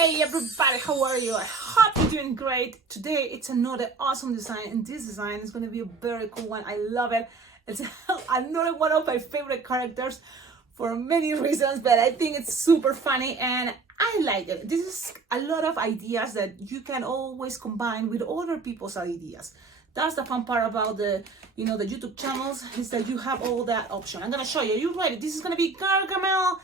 Hey everybody, how are you? I hope you're doing great. Today it's another awesome design, and this design is going to be a very cool one. I love it. It's another one of my favorite characters for many reasons, but I think it's super funny and I like it. This is a lot of ideas that you can always combine with other people's ideas. That's the fun part about the YouTube channels, is that you have all that option. I'm gonna show you. Are you ready? This is gonna be Gargamel.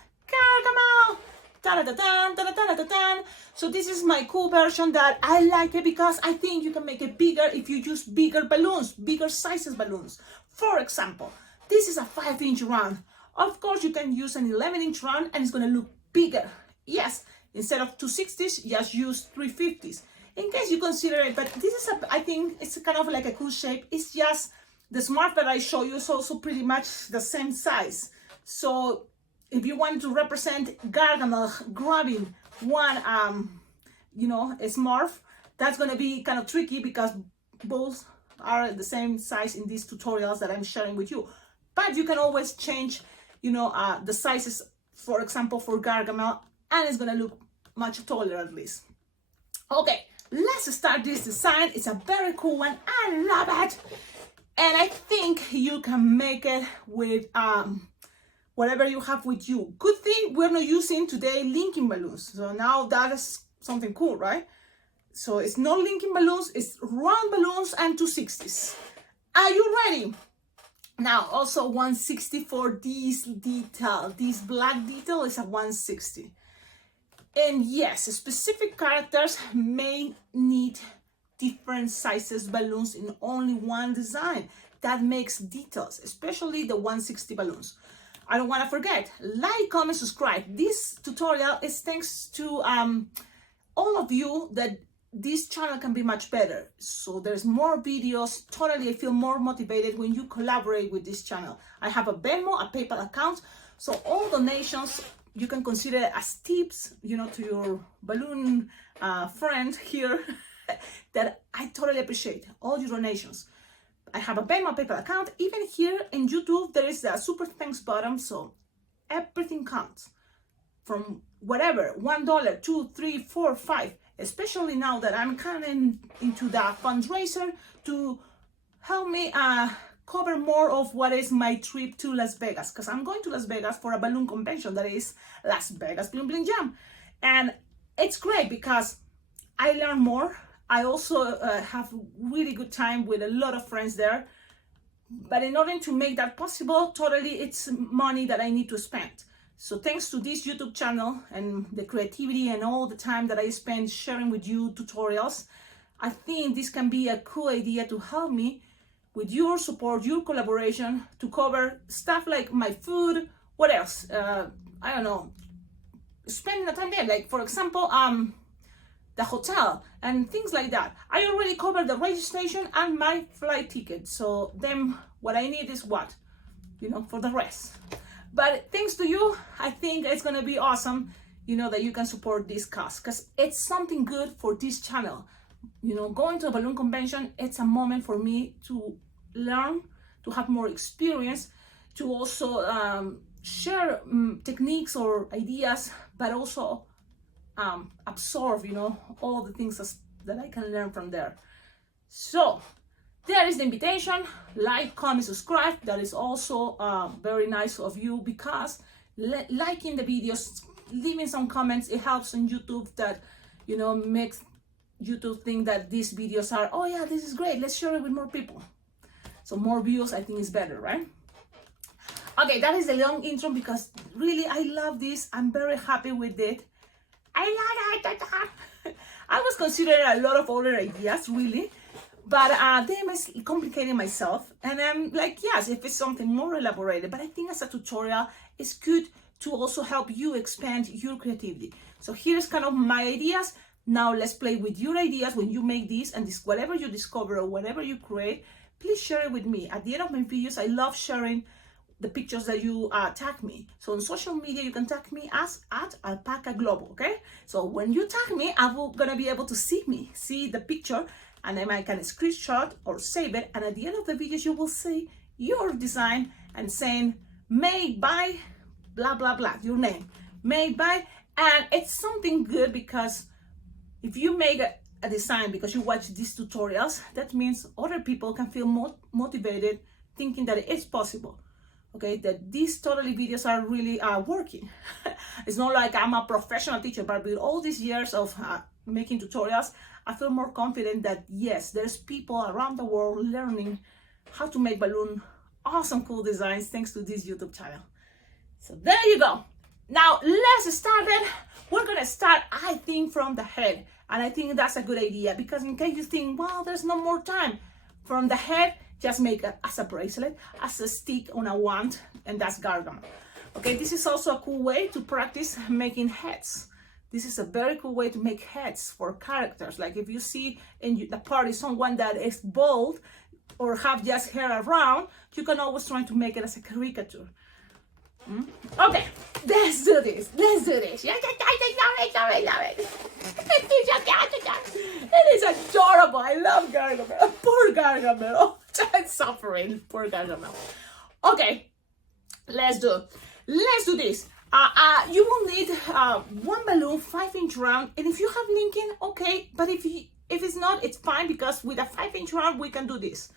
So this is my cool version that I like it because I think you can make it bigger if you use bigger balloons, bigger sizes balloons. For example, this is a 5-inch round. Of course, you can use an 11-inch round and it's gonna look bigger. Yes, instead of 260s, just use 350s. In case you consider it, but this is I think it's kind of like a cool shape. It's just the Smart that I show you is also pretty much the same size. So if you want to represent Gargamel grabbing one, a Smurf, that's gonna be kind of tricky because both are the same size in these tutorials that I'm sharing with you. But you can always change, the sizes, for example, for Gargamel, and it's gonna look much taller at least. Okay, let's start this design. It's a very cool one. I love it. And I think you can make it with whatever you have with you. Good thing we're not using today linking balloons. So now that is something cool, right? So it's not linking balloons, it's round balloons and 260s. Are you ready? Now also 160 for this detail. This black detail is a 160. And yes, specific characters may need different sizes balloons in only one design. That makes details, especially the 160 balloons. I don't want to forget, like, comment, subscribe. This tutorial is thanks to all of you that this channel can be much better. So there's more videos. Totally, I feel more motivated when you collaborate with this channel. I have a Venmo, a PayPal account. So all donations you can consider as tips, to your balloon friend here that I totally appreciate all your donations. I have a Venmo, PayPal account. Even here in YouTube, there is a super thanks button, so everything counts. From whatever, $1, $2, $3, $4, $5, especially now that I'm kind of into the fundraiser to help me cover more of what is my trip to Las Vegas, because I'm going to Las Vegas for a balloon convention that is Las Vegas Bling Bling Jam. And it's great because I learn more. I also have really good time with a lot of friends there. But in order to make that possible, totally it's money that I need to spend. So thanks to this YouTube channel and the creativity and all the time that I spend sharing with you tutorials, I think this can be a cool idea to help me with your support, your collaboration, to cover stuff like my food, what else? I don't know, spending the time there. Like, for example, the hotel and things like that. I already covered the registration and my flight ticket. So then what I need is what? For the rest. But thanks to you, I think it's gonna be awesome, that you can support this cause, because it's something good for this channel. Going to a balloon convention, it's a moment for me to learn, to have more experience, to also share techniques or ideas, but also absorb, all the things that I can learn from there. So there is the invitation. Like, comment, subscribe. That is also very nice of you, because liking the videos, leaving some comments, it helps on YouTube, that makes YouTube think that these videos are, oh yeah, this is great, let's share it with more people. So more views, I think, is better, right? Okay, that is a long intro because really I love this. I'm very happy with it. I love it. I was considering a lot of other ideas, really, but they was complicating myself. And I'm like, yes, if it's something more elaborated, but I think as a tutorial, it's good to also help you expand your creativity. So here's kind of my ideas. Now let's play with your ideas when you make this, and this, whatever you discover or whatever you create, please share it with me. At the end of my videos, I love sharing the pictures that you tag me. So on social media, you can tag me as @alpaca_global, okay? So when you tag me, I'm gonna be able to see the picture, and then I can screenshot or save it. And at the end of the videos, you will see your design and saying made by blah, blah, blah, your name, made by, And it's something good because if you make a design because you watch these tutorials, that means other people can feel more motivated, thinking that it's possible. Okay, that these totally videos are really working. It's not like I'm a professional teacher, but with all these years of making tutorials, I feel more confident that yes, there's people around the world learning how to make balloon awesome, cool designs thanks to this YouTube channel. So there you go. Now let's start it. We're gonna start, I think, from the head. And I think that's a good idea because in case you think, well, there's no more time. From the head, just make it as a bracelet, as a stick on a wand, and that's Gargamel. Okay, this is also a cool way to practice making heads. This is a very cool way to make heads for characters. Like if you see in the party someone that is bald or have just hair around, you can always try to make it as a caricature. Okay, let's do this. Let's do this. I love it. It is adorable. I love Gargamel. Poor Gargamel. Oh, I'm suffering. Poor Gargamel. Okay, let's do this. You will need one balloon 5-inch round, and if you have linking, okay. But if it's not, it's fine because with a 5-inch round we can do this.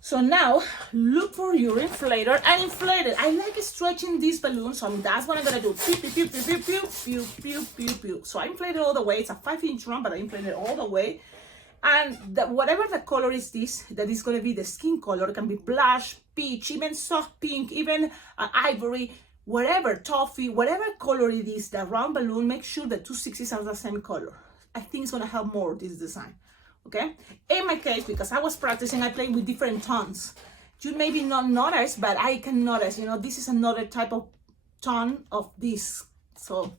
So now look for your inflator and inflate it. I like stretching these balloons, so that's what I'm gonna do. Pew, pew, pew, pew, pew, pew, pew, pew, pew, pew. So I inflate it all the way. It's a 5-inch round, but I inflate it all the way. And whatever the color is that is gonna be the skin color. It can be blush, peach, even soft pink, even ivory, whatever, toffee, whatever color it is, the round balloon, make sure the 260s are the same color. I think it's gonna help more this design. Okay, in my case, because I was practicing, I played with different tones. You maybe not notice, but I can notice, this is another type of tone of this. So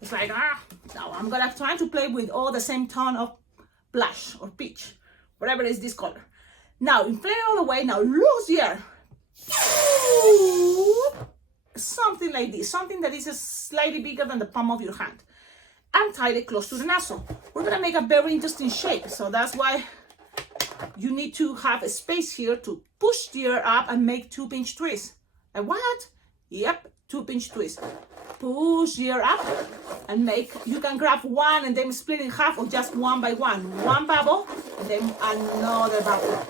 it's like, now I'm gonna try to play with all the same tone of blush or peach, whatever is this color. Now inflate it all the way. Now loose here. Something like this, something that is slightly bigger than the palm of your hand. And tie it close to the nozzle. We're gonna make a very interesting shape, so that's why you need to have a space here to push the air up and make 2-pinch twists. And what? Yep, 2-pinch twist. Push the air up and make, you can grab one and then split in half or just one by one. One bubble and then another bubble.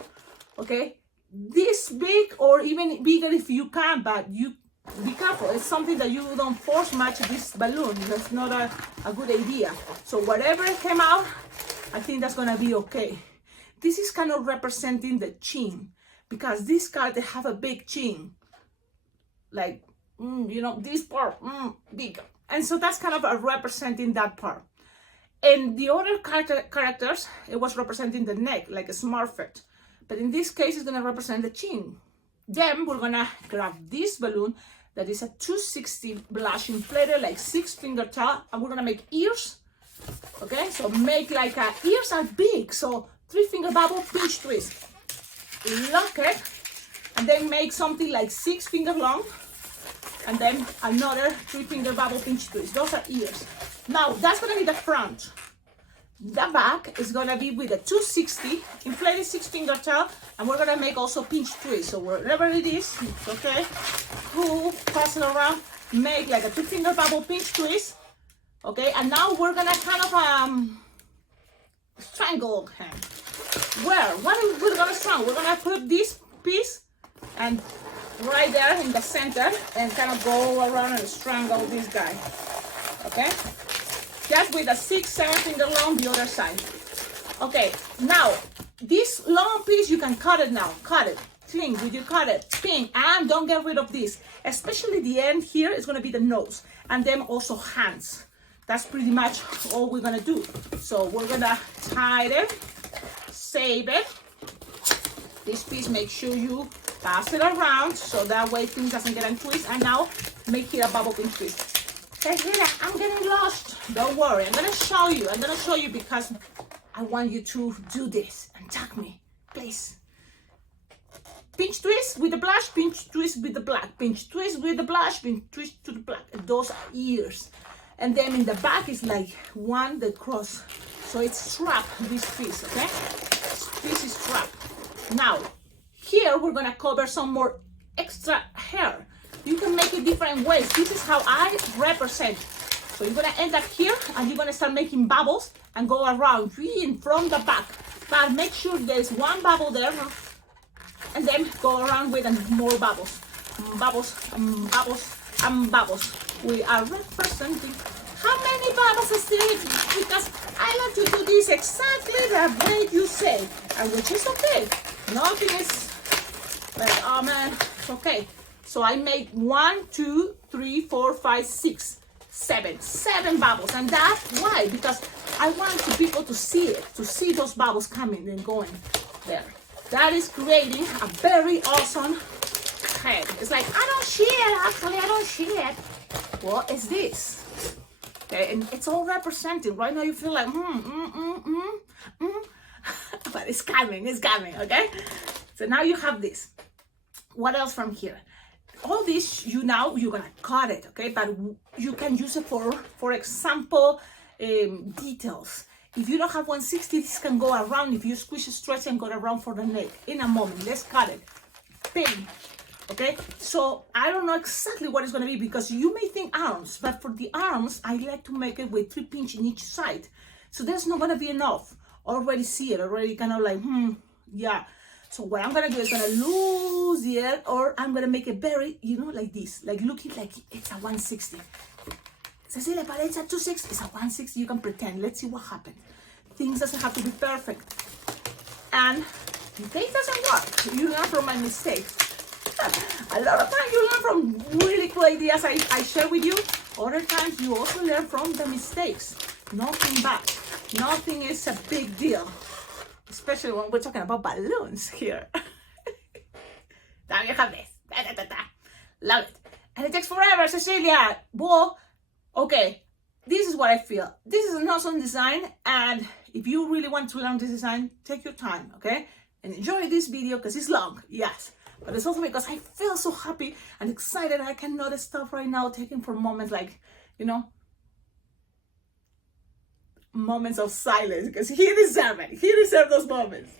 Okay? This big or even bigger if you can, but you be careful. It's something that you don't force much this balloon. That's not a good idea. So whatever came out, I think that's gonna be okay. This is kind of representing the chin because these cards, they have a big chin. Like, this part, bigger. And so that's kind of representing that part. And the other characters, it was representing the neck, like a smart fit. But in this case, it's gonna represent the chin. Then we're gonna grab this balloon that is a 260 blush inflator, like 6-finger tall, and we're gonna make ears. Okay, so make like ears are big, so 3-finger bubble, pinch twist, lock it, and then make something like 6-finger long, and then another 3-finger bubble, pinch twist. Those are ears. Now that's gonna be the front. The back is gonna be with a 260 inflated 6-finger tail, and we're gonna make also pinch twist. So wherever it is, it's okay. Pull, pass it around, make like a 2-finger bubble pinch twist. Okay, and now we're gonna kind of strangle him. Where? What are we gonna strangle? We're gonna put this piece and right there in the center and kind of go around and strangle this guy. Okay. Just with a 6-7-finger long the other side. Okay, now this long piece you can cut it now. Cut it, clean with your cutter, pin, and don't get rid of this. Especially the end here is gonna be the nose, and then also hands. That's pretty much all we're gonna do. So we're gonna tie it, save it. This piece, make sure you pass it around so that way things doesn't get untwisted. And now make it a bubble pin twist. Hey, Hira, I'm getting lost. Don't worry, I'm gonna show you because I want you to do this and tag me, please. Pinch twist with the blush, pinch twist with the black, pinch twist with the blush, pinch twist to the black. And those are ears. And then in the back is like one that cross. So it's strap, this piece, okay? This is strap. Now, here we're gonna cover some more extra hair. You can make it different ways. This is how I represent. So you're gonna end up here and you're gonna start making bubbles and go around in from the back. But make sure there's one bubble there and then go around with more bubbles. Bubbles, bubbles, and bubbles. We are representing how many bubbles is it? Because I like to do this exactly the way you say, and which is okay. Nothing is like, oh man, it's okay. So I made 1, 2, 3, 4, 5, 6, 7 bubbles, and that's why, because I want people to see it, to see those bubbles coming and going there. That is creating a very awesome head. It's like, I don't see it, actually, I don't see it. What is this? Okay, and it's all representing. Right now you feel like, but it's coming, okay? So now you have this. What else from here? All this, you're gonna cut it, okay? But you can use it for example, details. If you don't have 160, this can go around. If you squish, stretch, and go around for the neck. In a moment, let's cut it. Pin. Okay, so I don't know exactly what it's going to be because you may think arms, but for the arms, I like to make it with 3 pinch in each side. So there's not going to be enough. Already see it, already kind of like, yeah. So what I'm going to do is going to lose it, or I'm going to make it very, like this, like looking like it's a 160. Cecilia, but it's a 260, it's a 160, you can pretend. Let's see what happens. Things doesn't have to be perfect. And if things doesn't work, you learn from my mistakes. A lot of times you learn from really cool ideas I share with you. Other times you also learn from the mistakes. Nothing bad. Nothing is a big deal. Especially when we're talking about balloons here. Now you have this. Love it. And it takes forever, Cecilia. Well, okay, this is what I feel. This is an awesome design, and if you really want to learn this design, take your time, okay? And enjoy this video because it's long, yes. But it's also because I feel so happy and excited. I cannot stop right now taking for moments like, moments of silence, because he deserves it. He deserves those moments.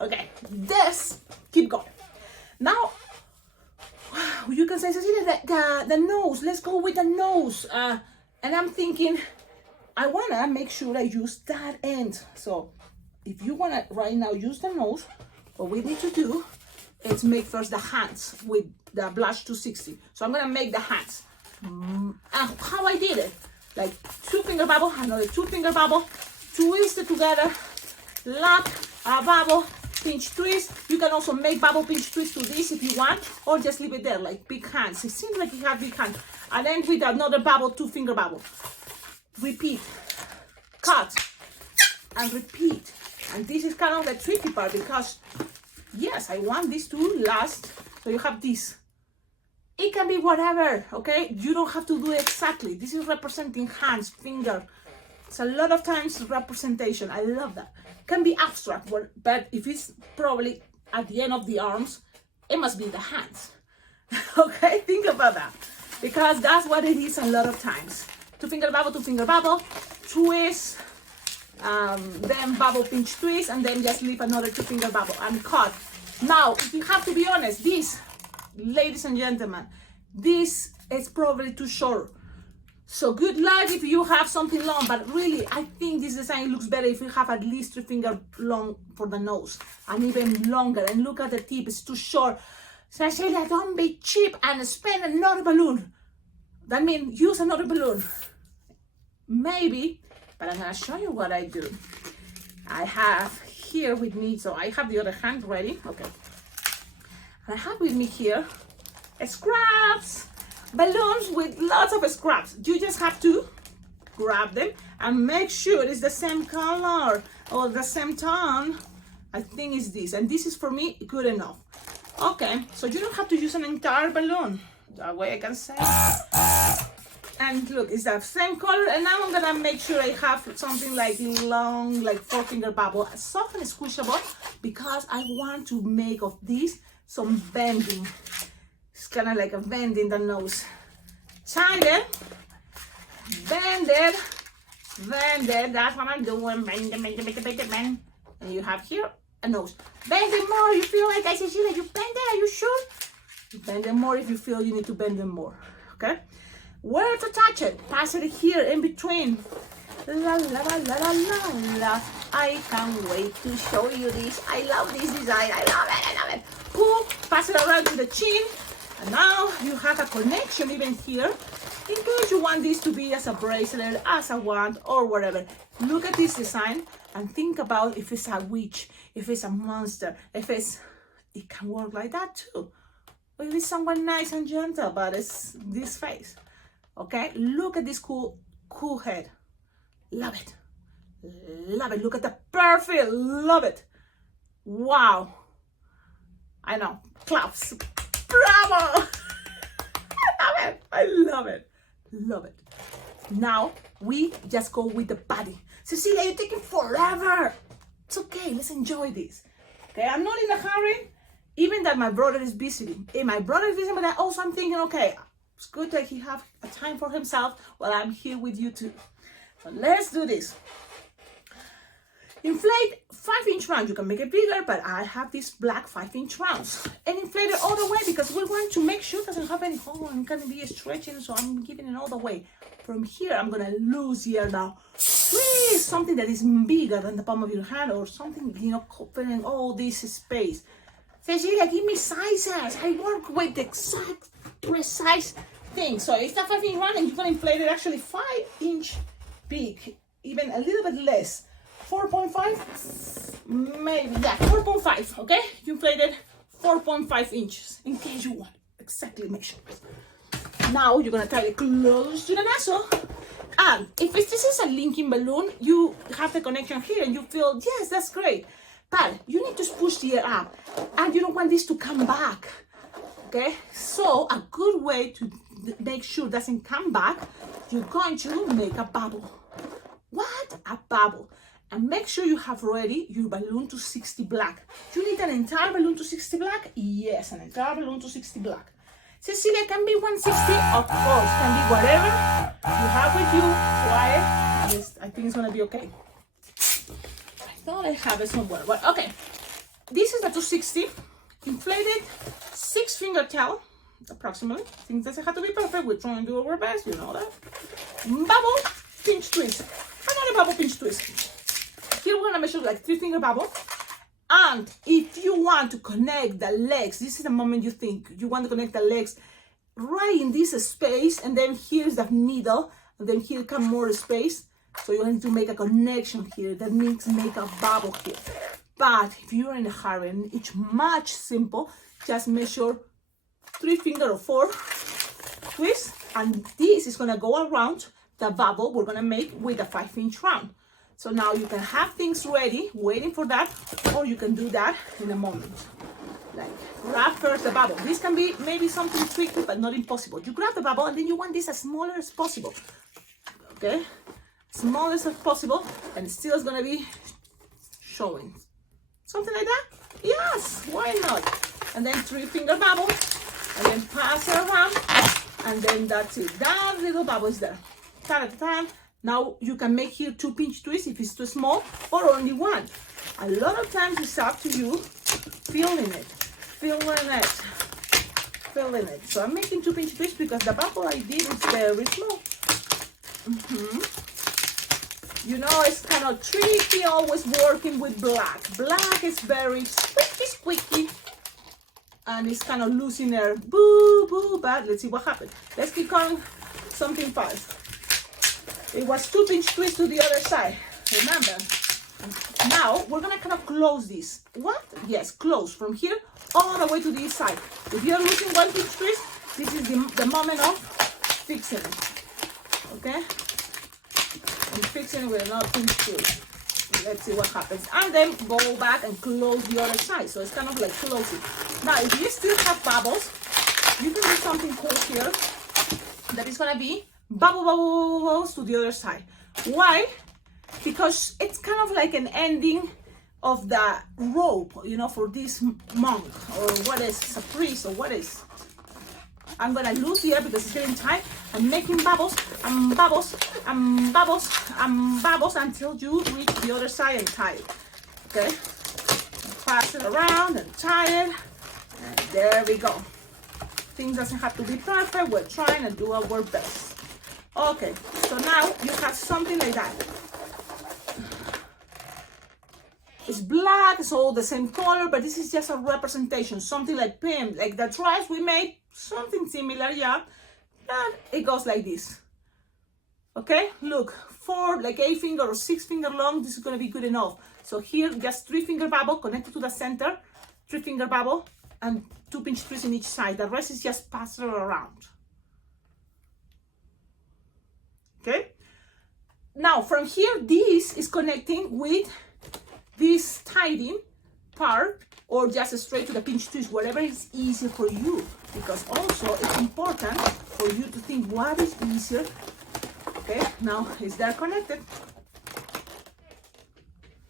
Okay, keep going. Now, you can say, Cecilia, the nose, let's go with the nose. And I'm thinking, I wanna make sure I use that end. So if you wanna right now use the nose, what we need to do is make first the hands with the blush 260. So I'm gonna make the hands. And how I did it, like 2 finger bubble, another 2 finger bubble, twist it together, lock a bubble, pinch twist. You can also make bubble pinch twist to this if you want, or just leave it there like big hands. It seems like you have big hands. And then with another bubble, 2 finger bubble. Repeat, cut, and repeat. And this is kind of the tricky part because, yes, I want this to last. So you have this. It can be whatever, okay? You don't have to do it exactly. This is representing hands, finger. It's a lot of times representation. I love that. It can be abstract, but if it's probably at the end of the arms, it must be the hands. Okay, think about that. Because that's what it is a lot of times. 2 finger bubble, twist, then bubble pinch twist, and then just leave another 2 finger bubble and cut. Now, if you have to be honest, this, ladies and gentlemen, this is probably too short. So good luck if you have something long, but really, I think this design looks better if you have at least 3 finger long for the nose, and even longer. And look at the tip, it's too short. Cecilia, don't be cheap and spend another balloon. That means use another balloon. Maybe, but I'm gonna show you what I do. I have here with me, so I have the other hand ready, okay. I have with me here scraps, balloons with lots of scraps. You just have to grab them and make sure it's the same color or the same tone. I think it's this, and this is for me good enough. Okay, so you don't have to use an entire balloon. That way I can say. And look, it's the same color, and now I'm gonna make sure I have something like long, like 4 finger bubble, soft and squishable, because I want to make of this some bending. It's kind of like a bend in the nose. Tight it, bend it, bend it. That's what I'm doing. Bend it, bend. And you have here a nose. Bend it more. You feel like I said, Sheila, you bend it. Are you sure? You bend it more if you feel you need to bend them more. Okay. Where to touch it? Pass it here in between. La la la la la la la. I can't wait to show you this. I love this design. I love it. I love it. Pull, pass it around to the chin. And now you have a connection even here in case you want this to be as a bracelet, as a wand, or whatever. Look at this design and think about if it's a witch, if it's a monster, if it's, it can work like that too. Or if it's someone nice and gentle, but it's this face. Okay, look at this cool head. Love it. Love it. Look at the perfect. Love it. Wow. I know. Claps. Bravo. I love it. I love it. Love it. Now we just go with the body. Cecilia, you're taking forever. It's okay. Let's enjoy this. Okay, I'm not in a hurry. Even that my brother is visiting. If my brother is visiting, but also I'm thinking, okay, it's good that he have a time for himself while I'm here with you too. So let's do this. Inflate 5-inch round. You can make it bigger, but I have these black 5-inch rounds. And inflate it all the way because we want to make sure it doesn't have any hole and can be stretching, so I'm giving it all the way. From here, I'm gonna lose here now. Please, something that is bigger than the palm of your hand or something, you know, covering all this space. Cecilia, give me sizes. I work with the exact, precise thing. So it's a 5-inch round and you can inflate it actually 5-inch big, even a little bit less. 4.5, maybe, yeah, 4.5, okay? You inflated 4.5 inches in case you want exactly measurement. Now you're gonna tie it close to the nozzle. And if this is a linking balloon, you have the connection here and you feel, yes, that's great. But you need to push the air up and you don't want this to come back, okay? So a good way to make sure it doesn't come back, you're going to make a bubble. What? A bubble. And make sure you have ready your balloon to 60 black. You need an entire balloon to 60 black? Yes, an entire balloon to 60 black. Cecilia, can be 160? Of course, can be whatever you have with you. Quiet. Yes, I think it's gonna be okay. I thought I have it somewhere, but okay. This is a 260. Inflated 6-finger tail, approximately. Things doesn't have to be perfect. We're trying to do our best, you know that. Bubble, pinch twist. Another bubble, pinch twist. Here we're gonna measure like 3-finger bubble. And if you want to connect the legs, this is the moment you think you want to connect the legs right in this space, and then here's the needle, and then here come more space. So you need to make a connection here. That means make a bubble here. But if you're in a hurry and it's much simple, just measure 3-finger or 4 twists, and this is gonna go around the bubble we're gonna make with a 5-inch round. So now you can have things ready, waiting for that, or you can do that in a moment. Like grab first the bubble. This can be maybe something tricky, but not impossible. You grab the bubble and then you want this as smaller as possible. Okay? Smallest as possible, and still is gonna be showing. Something like that? Yes, why not? And then 3-finger bubble, and then pass it around, and then that's it. That little bubble is there. Ta-da-ta-ta. Now you can make here 2 pinch twists if it's too small, or only 1. A lot of times it's up to you feeling it. So I'm making 2 pinch twists because the bubble I did is very small. You know, it's kind of tricky always working with black. Black is very squeaky, and it's kind of losing air. Boo, boo, but let's see what happens. Let's keep on something fast. It was 2 pinch twists to the other side, remember? Now, we're gonna kind of close this. What? Yes, close from here all the way to this side. If you're losing 1 pinch twist, this is the moment of fixing it, okay? And fixing with another pinch twist. Let's see what happens. And then go back and close the other side. So it's kind of like closing. Now, if you still have bubbles, you can do something cool here. That is gonna be bubbles to the other side. Why? Because it's kind of like an ending of the rope, you know, for this monk, or what is a priest, or what is. I'm gonna lose the air because it's getting tight. I'm making bubbles and bubbles and bubbles and bubbles until you reach the other side and tie it. Okay? Pass it around and tie it. And there we go. Things doesn't have to be perfect. We're trying to do our best. Okay, so now you have something like that. It's black, it's all the same color, but this is just a representation, something like pin, like the dress we made, something similar, yeah. And it goes like this. Okay, look, 4, like 8 finger or 6 finger long, this is gonna be good enough. So here, just 3 finger bubble connected to the center, 3 finger bubble, and 2 pinch twists in each side. The rest is just passed around. Okay, now from here, this is connecting with this tidying part, or just straight to the pinch twist, whatever is easier for you, because also it's important for you to think what is easier. Okay, now is that connected?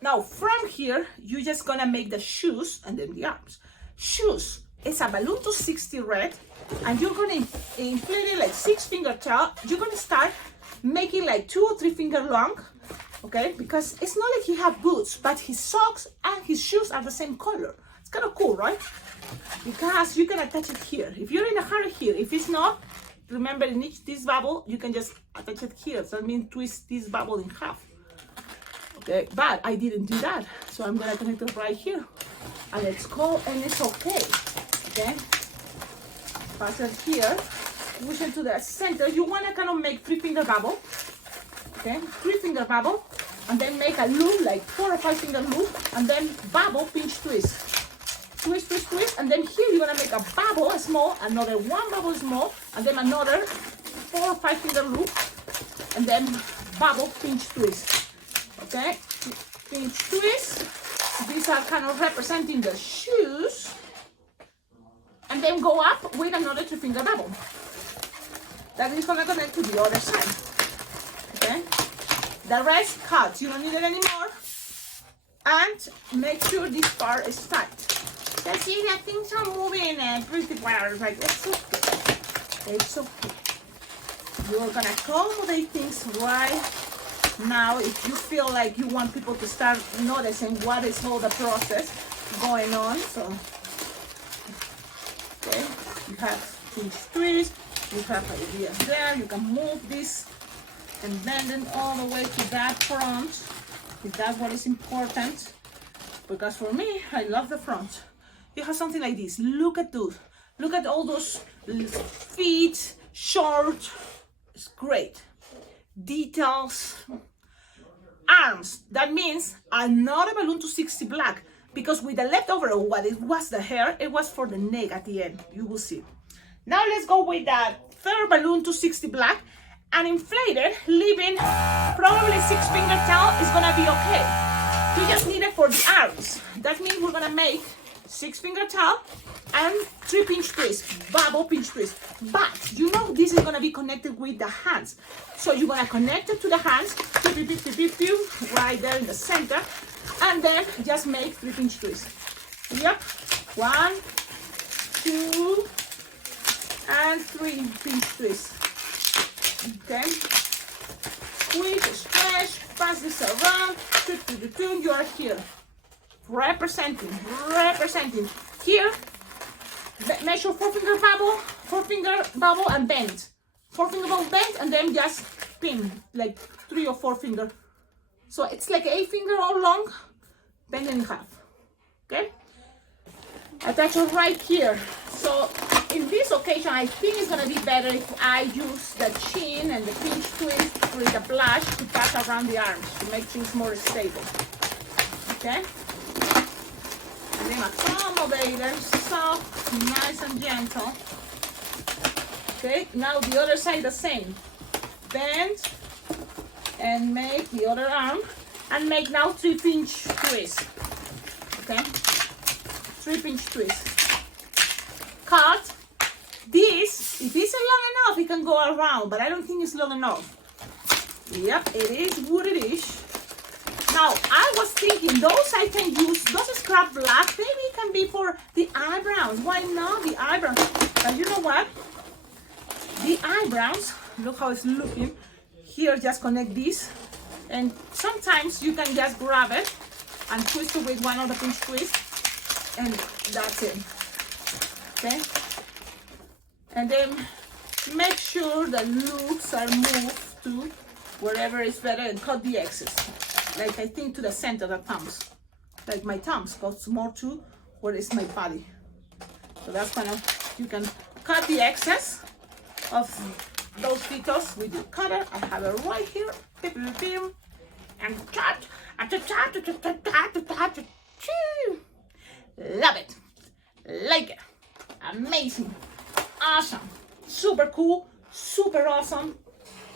Now from here, you're just gonna make the shoes and then the arms. Shoes is a balloon to 60 red, and you're gonna inflate it like 6 finger tall. You're gonna start making like 2 or 3 finger long, okay? Because it's not like he have boots, but his socks and his shoes are the same color. It's kind of cool, right? Because you can attach it here. If you're in a hurry here, if it's not, remember in this bubble, you can just attach it here. So that means twist this bubble in half. Okay, but I didn't do that. So I'm gonna connect it right here. And let's go, and it's okay. Okay, pass it here, push it to the center. You wanna kind of make 3 finger bubble. Okay, 3 finger bubble, and then make a loop, like 4 or 5 finger loop, and then bubble, pinch twist. Twist, twist, twist, and then here you're gonna make a bubble, small, another 1 bubble small, and then another 4 or 5 finger loop, and then bubble, pinch twist. Okay, pinch twist. These are kind of representing the shoes, and then go up with another 3 finger bubble. That is gonna connect to the other side. Okay, the rest cut, you don't need it anymore, and make sure this part is tight. You see that things are moving pretty well, like it's okay. It's okay. You're gonna accommodate things right now. If you feel like you want people to start noticing what is all the process going on, so okay, you have pinch twist, you have ideas there. You can move this and bend it all the way to that front, if that's what is important. Because for me, I love the front. You have something like this. Look at those. Look at all those feet, short. It's great. Details. Arms. That means another balloon to 60 black. Because with the leftover, what it was the hair, it was for the neck at the end. You will see. Now let's go with that third balloon to 60 black and inflate it, leaving probably 6 finger tail is gonna be okay. You just need it for the arms. That means we're gonna make 6 finger tail and 3 pinch twist, bubble pinch twist. But you know this is gonna be connected with the hands. So you're gonna connect it to the hands, right there in the center, and then just make 3 pinch twists. Yep, 1, 2, and 3 pinch twists. Okay, squeeze, stretch, pass this around, you are here. Representing. Here, measure 4 finger bubble and bend. 4 finger bubble bend, and then just pin, like 3 or 4 finger. So it's like 8 finger all long, bend in half. Okay? Attach it right here. So in this occasion, I think it's gonna be better if I use the chin and the pinch twist with the blush to pass around the arms to make things more stable. Okay? And then accommodate it, soft, nice and gentle. Okay, now the other side the same. Bend and make the other arm and make now 3 pinch twists. Okay, 3 pinch twists. Cut. This, if it's long enough, it can go around, but I don't think it's long enough. Yep, it is what it is. Now, I was thinking those I can use, those scrap black, maybe it can be for the eyebrows. Why not the eyebrows? But you know what? The eyebrows, look how it's looking. Here, just connect this. And sometimes you can just grab it and twist it with one of the pinch twists. And that's it. Okay? And then make sure the loops are moved to wherever is better and cut the excess. Like I think to the center, the thumbs. Like my thumbs goes more to where is my body. So that's kind of, you can cut the excess of those details with your cutter. I have it right here. And cut. Love it. Like it. Amazing. Awesome. Super cool. Super awesome.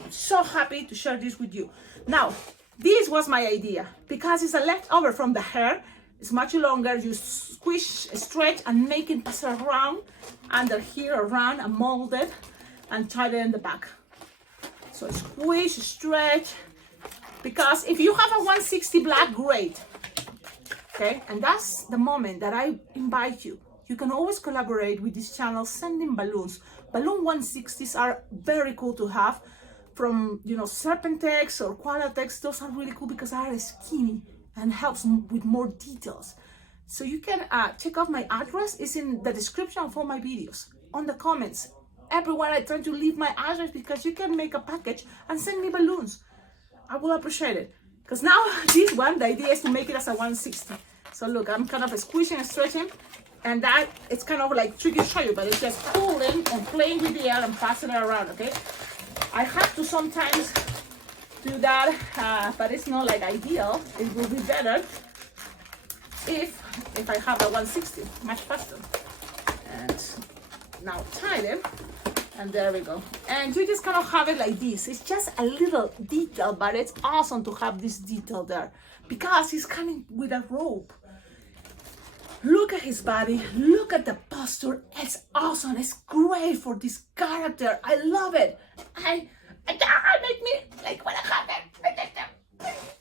I'm so happy to share this with you. Now, this was my idea because it's a leftover from the hair. It's much longer. You squish, stretch, and make it pass around under here, around, and mold it, and tie it in the back. So squish, stretch. Because if you have a 160 black, great. Okay, and that's the moment that I invite you. You can always collaborate with this channel, sending balloons. Balloon 160s are very cool to have from, you know, Serpentex or Qualatex. Those are really cool because they are skinny and helps with more details. So you can check out my address. It's in the description of all my videos. On the comments, everywhere I try to leave my address because you can make a package and send me balloons. I will appreciate it. Because now this one, the idea is to make it as a 160. So look, I'm kind of squishing and stretching, and that it's kind of like tricky to show you, but it's just pulling and playing with the air and passing it around, okay? I have to sometimes do that, but it's not like ideal. It will be better if I have a 160, much faster. And now tie them, and there we go. And you just kind of have it like this. It's just a little detail, but it's awesome to have this detail there because he's coming with a rope. Look at his body, look at the posture. It's awesome. It's great for this character. I love it. I make me like when I have it.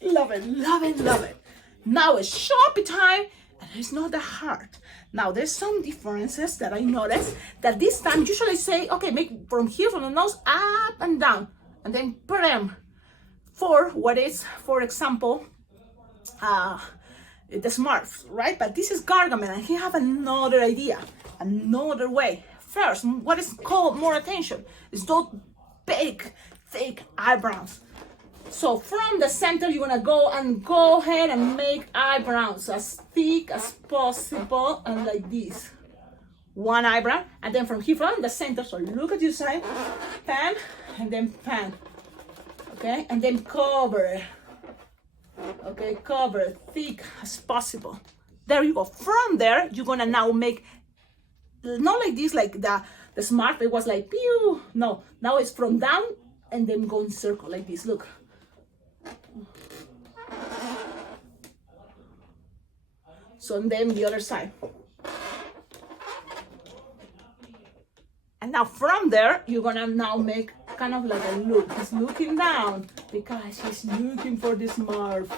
Love it, love it, love it. Now it's Sharpie time, and it's not that hard. Now there's some differences that I noticed that this time usually I say, okay, make from here, from the nose, up and down, and then put them for what is, for example, the Smurfs, right? But this is Gargamel, and he have another idea, another way. First, what is called more attention is those big, thick eyebrows. So from the center, you're gonna go ahead and make eyebrows as thick as possible, and like this. One eyebrow, and then from here, from the center, so look at your side, pan, and then pan. Okay, and then cover it. Okay, cover it thick as possible. There you go. From there, you're gonna now make, not like this, like the Smurf, it was like, pew. No, now it's from down, and then go in circle like this, look. So and then the other side. And now from there, you're gonna now make kind of like a look. He's looking down because he's looking for this Smurf.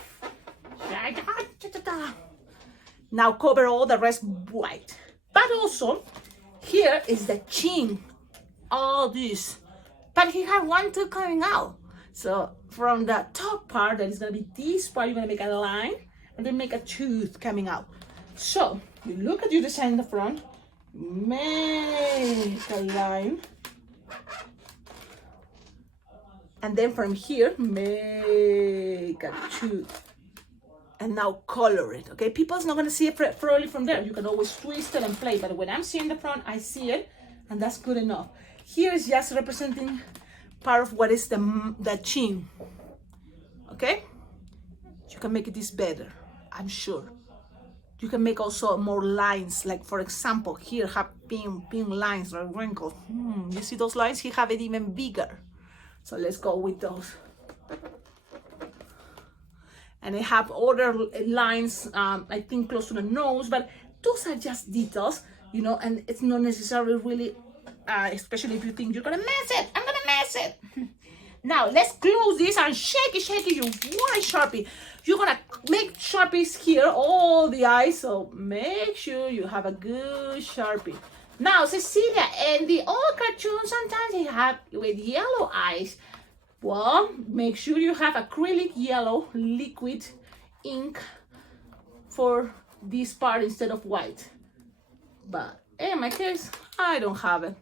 Now cover all the rest white. But also, here is the chin. All this. But he had one tooth coming out. So from the top part, that is gonna be this part, you're gonna make a line and then make a tooth coming out. So you look at your design in the front, make a line, and then from here, make a tooth. And now color it, okay? People's not gonna see it thoroughly from there. You can always twist it and play, but when I'm seeing the front, I see it, and that's good enough. Here is just representing part of what is the chin, okay? You can make it this better, I'm sure. You can make also more lines, like for example, here have pin lines or wrinkles. You see those lines? He have it even bigger. So let's go with those. And I have other lines, I think close to the nose, but those are just details, you know, and it's not necessarily really, especially if you think you're gonna mess it. I'm gonna mess it. Now let's close this and shake it, your white Sharpie. You're gonna make Sharpies here, all the eyes, so make sure you have a good Sharpie. Now Cecilia, in the old cartoons, sometimes they have with yellow eyes. Well, make sure you have acrylic yellow liquid ink for this part instead of white. But in my case, I don't have it.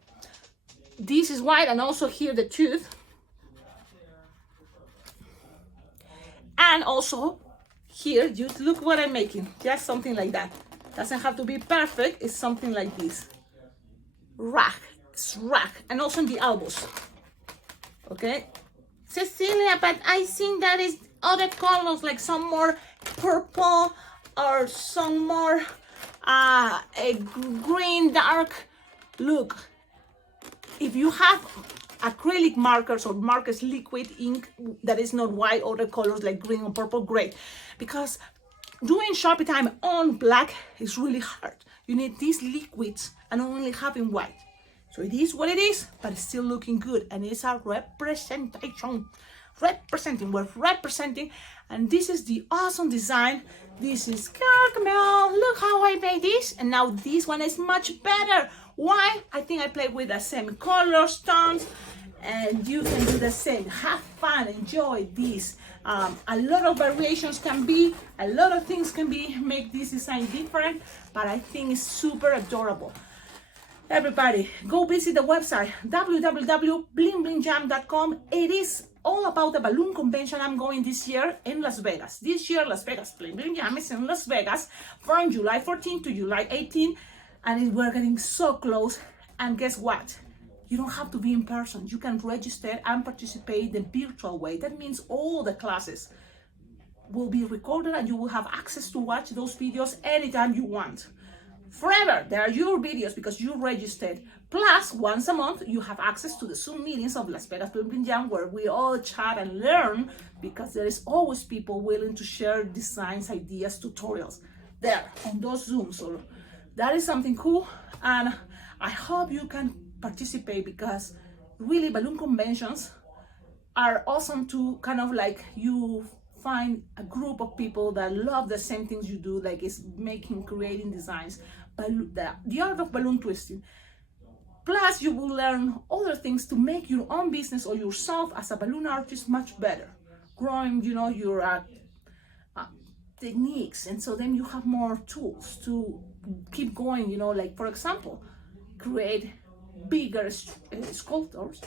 this is white, and also here the tooth. And also here, just look what I'm making. Just something like that. Doesn't have to be perfect. It's something like this. Rack. It's rack. And also in the elbows. Okay. Cecilia, but I think that is other colors, like some more purple or some more a green dark. Look, if you have acrylic markers or markers liquid ink that is not white, other colors like green or purple, great, because doing Sharpie time on black is really hard. You need these liquids and only having white. So it is what it is, but it's still looking good, and it's a representation. We're representing, and this is the awesome design. This is Gargamel. Look how I made this, and now this one is much better. Why? I think I played with the same colors, tones, and you can do the same. Have fun, enjoy this. A lot of variations can be, a lot of things can be, make this design different, but I think it's super adorable. Everybody, go visit the website www.blingblingjam.com. It is all about the balloon convention I'm going this year in Las Vegas. This year, Las Vegas Bling Bling Jam is in Las Vegas from July 14 to July 18, and we're getting so close. And guess what? You don't have to be in person. You can register and participate the virtual way. That means all the classes will be recorded, and you will have access to watch those videos anytime you want. Forever, they are your videos because you registered. Plus, once a month, you have access to the Zoom meetings of Las Vegas Bling Bling Jam, where we all chat and learn, because there is always people willing to share designs, ideas, tutorials there on those Zooms. So that is something cool, and I hope you can participate, because really balloon conventions are awesome to kind of like you find a group of people that love the same things you do, like it's creating designs, the art of balloon twisting. Plus, you will learn other things to make your own business or yourself as a balloon artist much better, growing, your techniques, and so then you have more tools to keep going. Like for example, create bigger sculptures.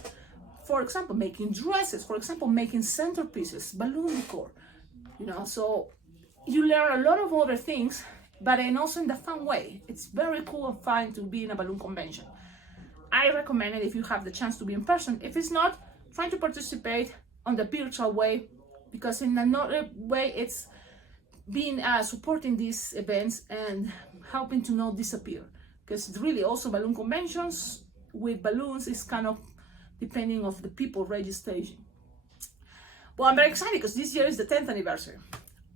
For example, making dresses. For example, making centerpieces, balloon decor. So you learn a lot of other things, but and also in the fun way. It's very cool and fun to be in a balloon convention. I recommend it if you have the chance to be in person. If it's not, try to participate on the virtual way, because in another way, it's being supporting these events and helping to not disappear. Because really also balloon conventions with balloons is kind of depending of the people registration. Well, I'm very excited because this year is the 10th anniversary.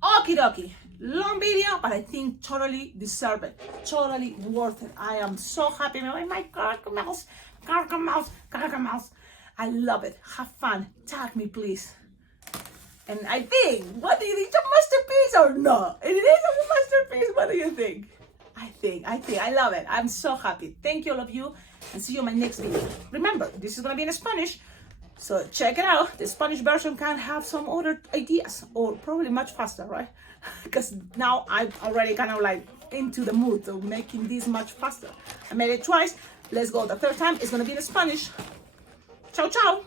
Okie dokie, long video, but I think totally deserve it, totally worth it. I am so happy with my Gargamels. I love it. Have fun. Tag me, please. And I think, what do you think? It's a masterpiece or not? It is a masterpiece. What do you think? I love it. I'm so happy. Thank you, all of you, and see you in my next video. Remember, this is gonna be in Spanish, so check it out. The Spanish version can have some other ideas, or probably much faster, right? Because now I'm already kind of like into the mood of making this much faster. I made it twice. Let's go the third time. It's gonna be in Spanish. Ciao, ciao.